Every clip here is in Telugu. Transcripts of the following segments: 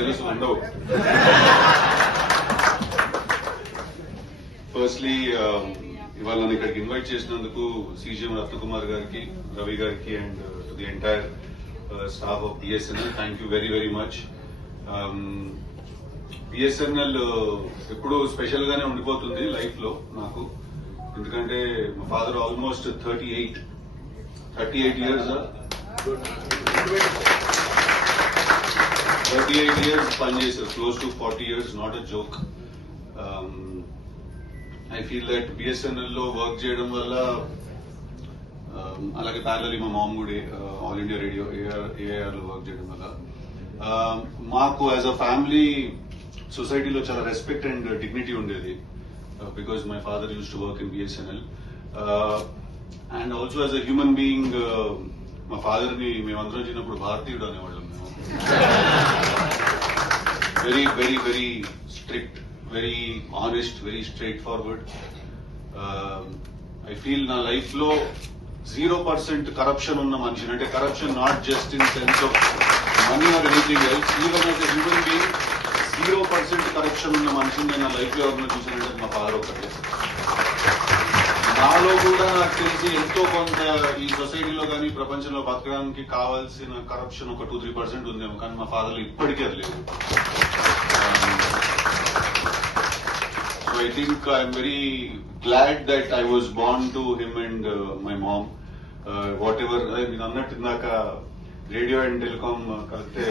తెలుసు ఉండవు. ఫస్ట్లీ ఇవాళ నన్ను ఇక్కడికి ఇన్వైట్ చేసినందుకు సీజీఎం రత్నకుమార్ గారికి, రవి గారికి and to the entire staff of BSNL thank you very very much. BSNL ఎప్పుడూ స్పెషల్ గానే ఉండిపోతుంది లైఫ్ లో నాకు. ఎందుకంటే మా ఫాదర్ ఆల్మోస్ట్ 38 ఇయర్స్ 38 ఇయర్స్ పనిచేశారు, close to 40 years, not a joke. I feel that BSNL లో వర్క్ చేయడం వల్ల, అలాగే ప్యారలీ మా మామ్ కూడా ఆల్ ఇండియా రేడియో ఏఆర్ లో వర్క్ చేయడం వల్ల మాకు యాజ్ అ ఫ్యామిలీ సొసైటీలో చాలా రెస్పెక్ట్ అండ్ డిగ్నిటీ ఉండేది. Because my father use to work in BSNL and also as a human being. మా ఫాదర్ ని మేమందరం చిన్నప్పుడు భారతీయుడు అనేవాళ్ళం. మేము very very very strict, very honest, very straight forward. I feel నా లైఫ్ లో 0% కరప్షన్ ఉన్న మనిషిని, అంటే corruption not just in sense of money or anything else, even as a human being 0% corruption ఉన్న మనిషిని నేను నా లైఫ్ లో ఎవరిని చూసానంటే మా ఫాదర్ ఒకటే. నాలో కూడా నాకు తెలిసి ఎంతో కొంత ఈ సొసైటీలో కానీ ప్రపంచంలో బతకడానికి కావాల్సిన కరప్షన్ ఒక 2-3% ఉందేమో, కానీ మా ఫాదర్లో ఇప్పటికీ అది లేదు. So I think I'm very glad that I was born to him and my mom. What ever మీరు అన్నట్టు ఇందాక రేడియో అండ్ టెలికాం కలిస్తే,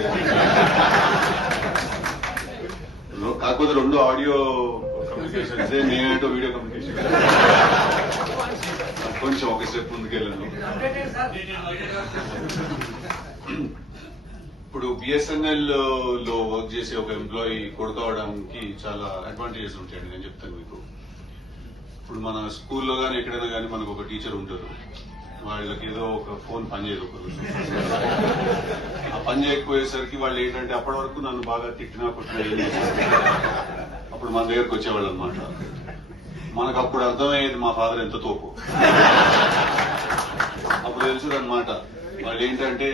కాకపోతే 2 ఆడియో కమ్యూనికేషన్స్, నేనేంటో వీడియో కమ్యూనికేషన్ కొంచెం ఒక స్టెప్ ముందుకెళ్ళాను. ఇప్పుడు బిఎస్ఎన్ఎల్ లో వర్క్ చేసే ఒక ఎంప్లాయీ కొడుకోవడానికి చాలా అడ్వాంటేజెస్ ఉంటాయండి. నేను చెప్తాను మీకు. ఇప్పుడు మన స్కూల్లో కానీ ఎక్కడైనా కానీ మనకు ఒక టీచర్ ఉంటారు, వాళ్ళకి ఏదో ఒక ఫోన్ పనిచేయదు ఒక రోజు. ఆ పని చేయకపోయేసరికి వాళ్ళు ఏంటంటే అప్పటి వరకు నన్ను బాగా తిట్టినా కొట్టినా ఏం చేస్తారు, అప్పుడు మన దగ్గరకు వచ్చేవాళ్ళు అనమాట. మనకు అప్పుడు అర్థమయ్యేది మా ఫాదర్ ఎంత తోపు. అప్పుడు తెలుసు అనమాట వాళ్ళు ఏంటంటే,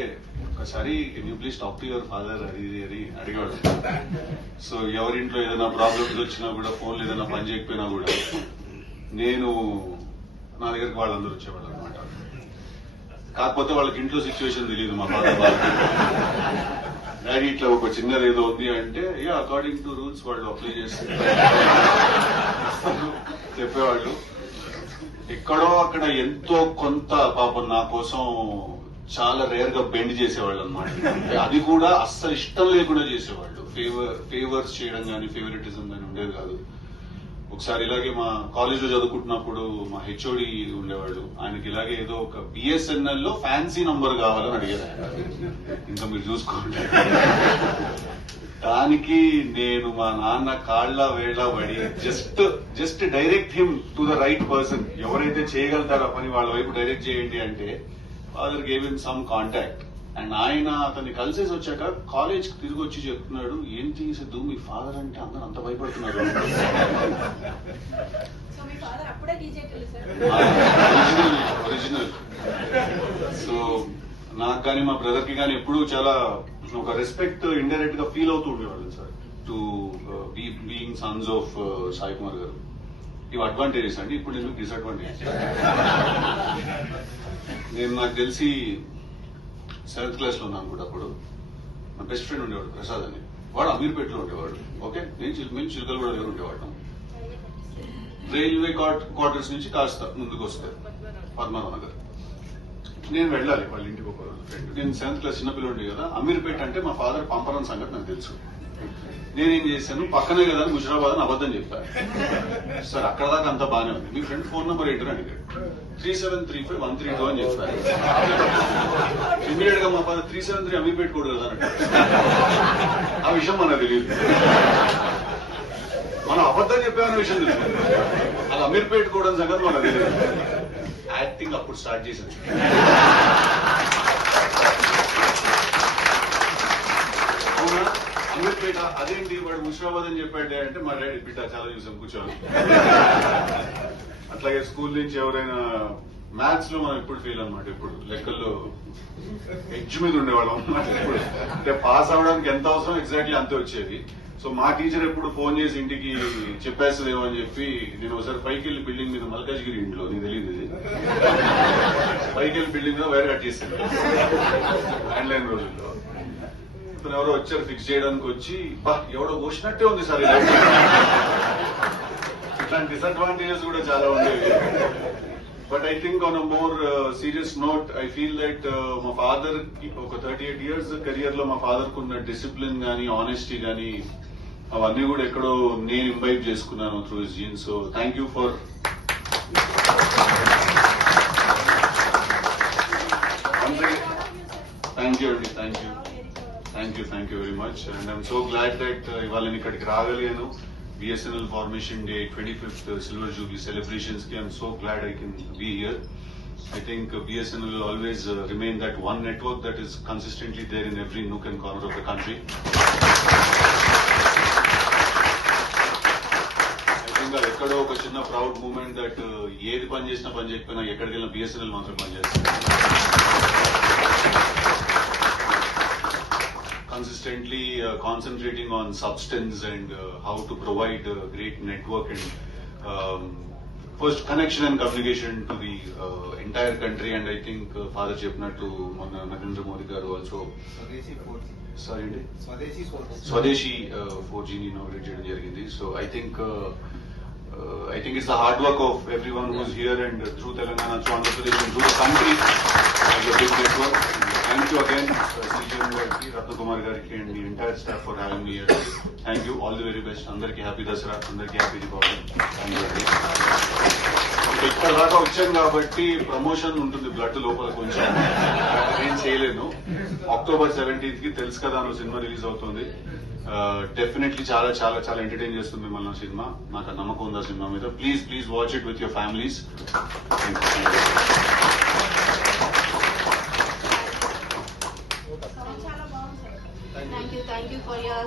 ఒకసారి can you please talk to your father అది అని అడిగాడు. సో ఎవరింట్లో ఏదైనా ప్రాబ్లమ్స్ వచ్చినా కూడా, ఫోన్లో ఏదైనా పని చేయకపోయినా కూడా నేను నా దగ్గరికి వాళ్ళందరూ వచ్చేవాళ్ళు అనమాట. కాకపోతే వాళ్ళకి ఇంట్లో సిచ్యువేషన్ తెలియదు మా ఫాదర్ వాళ్ళకి. డాడీ ఇట్లా ఒక చిన్నది ఏదో ఉంది అంటే, అకార్డింగ్ టు రూల్స్ వాళ్ళు అప్లై చేస్తే చెప్పేవాళ్ళు. ఎక్కడో అక్కడ ఎంతో కొంత పాపం నా కోసం చాలా రేర్ గా బెండ్ చేసేవాళ్ళు అనమాట. అది కూడా అస్సలు ఇష్టం లేకుండా చేసేవాళ్ళు. ఫేవర్స్ చేయడం కానీ ఫేవరెటిజం కానీ ఉండేది కాదు. ఒకసారి ఇలాగే మా కాలేజ్ లో చదువుకుంటున్నప్పుడు మా హెచ్ఓడి ఉండేవాళ్ళు, ఆయనకి ఇలాగే ఏదో ఒక బిఎస్ఎన్ఎల్ లో ఫ్యాన్సీ నంబర్ కావాలని అడిగారు. ఇంకా మీరు చూసుకోండి. దానికి నేను మా నాన్న కాళ్ళ వేళ పడి just direct him to the right person. ఎవరైతే చేయగలుగుతారో పని వాళ్ళ వైపు డైరెక్ట్ చేయండి అంటే father gave him some contact. And ఆయన అతన్ని కలిసేసి వచ్చాక కాలేజ్ కి తిరిగి వచ్చి చెప్తున్నాడు, ఏంటి సిద్ధు మీ ఫాదర్ అంటే అందరూ అంత భయపడుతున్నారు. ఒరిజినల్. సో నాకు కానీ మా బ్రదర్ కి కానీ ఎప్పుడు చాలా ఒక రెస్పెక్ట్ ఇండైరెక్ట్ గా ఫీల్ అవుతూ ఉండేవాళ్ళు sir, to being Sons of Sai Kumar గారు. ఇవి అడ్వాంటేజెస్ అండి. ఇప్పుడు ఎందుకు డిసడ్వాంటేజెస్? నేను నాకు తెలిసి 7th క్లాస్ లో ఉన్నాను కూడా. అప్పుడు నా బెస్ట్ ఫ్రెండ్ ఉండేవాడు ప్రసాద్ అని, వాడు అమీర్పేటలో ఉండేవాడు. ఓకే, మేము చిలుకలు కూడా దగ్గర ఉండేవాళ్ళం. రైల్వే క్వార్టర్స్ నుంచి కాస్త ముందుకు వస్తే పద్మనాభ నగర్ నేను వెళ్ళాలి వాళ్ళ ఇంటికి. ఒక ఫ్రెండ్, నేను 7th క్లాస్ చిన్నపిల్లండి కదా. అమీర్పేట అంటే మా ఫాదర్ పంపరం సంగతి నాకు తెలుసు. నేనేం చేశాను, పక్కనే కదా అని ముషిరాబాద్ అని అబద్ధం చెప్పాను. సార్ అక్కడ దాకా అంతా బాగానే ఉంది, మీ ఫ్రెండ్ ఫోన్ నెంబర్ ఏంటని అడిగాడు. 3735-132 అని చెప్పారు. ఇమీడియట్ గా మా ఫాదర్ 373 అమీర్పేట కూడా కదా అన్నట్టు. ఆ విషయం మనకు తెలియదు, మనం అబద్ధం చెప్పామన్న విషయం తెలుసు. అది అమీర్పేట కూడా సంగతి మనకు తెలియదు. యాక్టింగ్ అప్పుడు స్టార్ట్ చేశాను. అవునా, అమీర్పేట అదేంటి వాడు ముషిరాబాద్ అని చెప్పాడే అంటే, మా డాడీ బిడ్డ చాలా చూసాం కూర్చోవాలి. అట్లాగే స్కూల్ నుంచి ఎవరైనా మ్యాథ్స్ లో మనం ఎప్పుడు ఫెయిల్ అనమాట. ఇప్పుడు లెక్కల్లో ఎడ్జ్ మీద ఉండేవాళ్ళం ఇప్పుడు అంటే పాస్ అవడానికి ఎంత అవసరం ఎగ్జాక్ట్లీ అంతే వచ్చేది. సో మా టీచర్ ఎప్పుడు ఫోన్ చేసి ఇంటికి చెప్పేస్తుందేమో అని చెప్పి నేను ఒకసారి పైకి వెళ్ళి బిల్డింగ్ మీద మల్కాజ్గిరి ఇంట్లో నీకు తెలియదు ఇది పైకి వెళ్ళి బిల్డింగ్ మీద వైర్ కట్ చేశాను ల్యాండ్లైన్ రోజుల్లో. ఇతను ఎవరో వచ్చారు ఫిక్స్ చేయడానికి వచ్చి ఎవడో పోసినట్టే ఉంది సార్ ఇట్లాంటి డిసడ్వాంటేజెస్ కూడా చాలా ఉండేవి. But I think on a more serious note I feel that మా ఫాదర్ ఒక 38 years కెరియర్ లో మా ఫాదర్ కున్న డిసిప్లిన్ గానీ ఆనెస్టీ గానీ అవన్నీ కూడా ఎక్కడో నేను ఇంబైబ్ చేసుకున్నాను through his genes. So thank you for thank you అండి. Thank you very much. And I'm so glad that ఇవాళ నేను ఇక్కడికి రాగలిగాను. BSNL Formation Day 25th Silver Jubilee celebrations ki I'm so glad I can be here. I think BSNL will always remain that one network that is consistently there in every nook and corner of the country. I think that ekkado oka chinna proud moment that ఏది పని చేసినా పని చేయకపోయినా ఎక్కడికి వెళ్ళినా BSNL మాత్రం పని చేస్తుంది. Consistently concentrating on substance and how to provide a great network and first connection and communication to the entire country. And I think Father Chepnattu, Narendra Modi garu also Swadeshi 4G ni inaugurate cheyadam jarigindi. So I think it's the hard work of everyone who is here and through Telangana, through Andhra Pradesh and through the country as a big network. Thank you again, CGM Gariki, Ratnakumar Gariki and the entire staff for having me here. Thank you. All the very best. Andarki happy Dasara. Andarki happy Diwali. ఇక్కడ దాకా వచ్చాను కాబట్టి ప్రమోషన్ ఉంటుంది బ్లడ్ లోపల కొంచెం నేను చేయలేను. October 17th కి తెలుసు కదా అన్న సినిమా రిలీజ్ అవుతుంది. డెఫినెట్లీ చాలా చాలా చాలా ఎంటర్టైన్ చేస్తుంది మిమ్మల్ని సినిమా. నాకు నమ్మకం ఉంది ఆ సినిమా మీద. Please watch it with your families. Thank you for your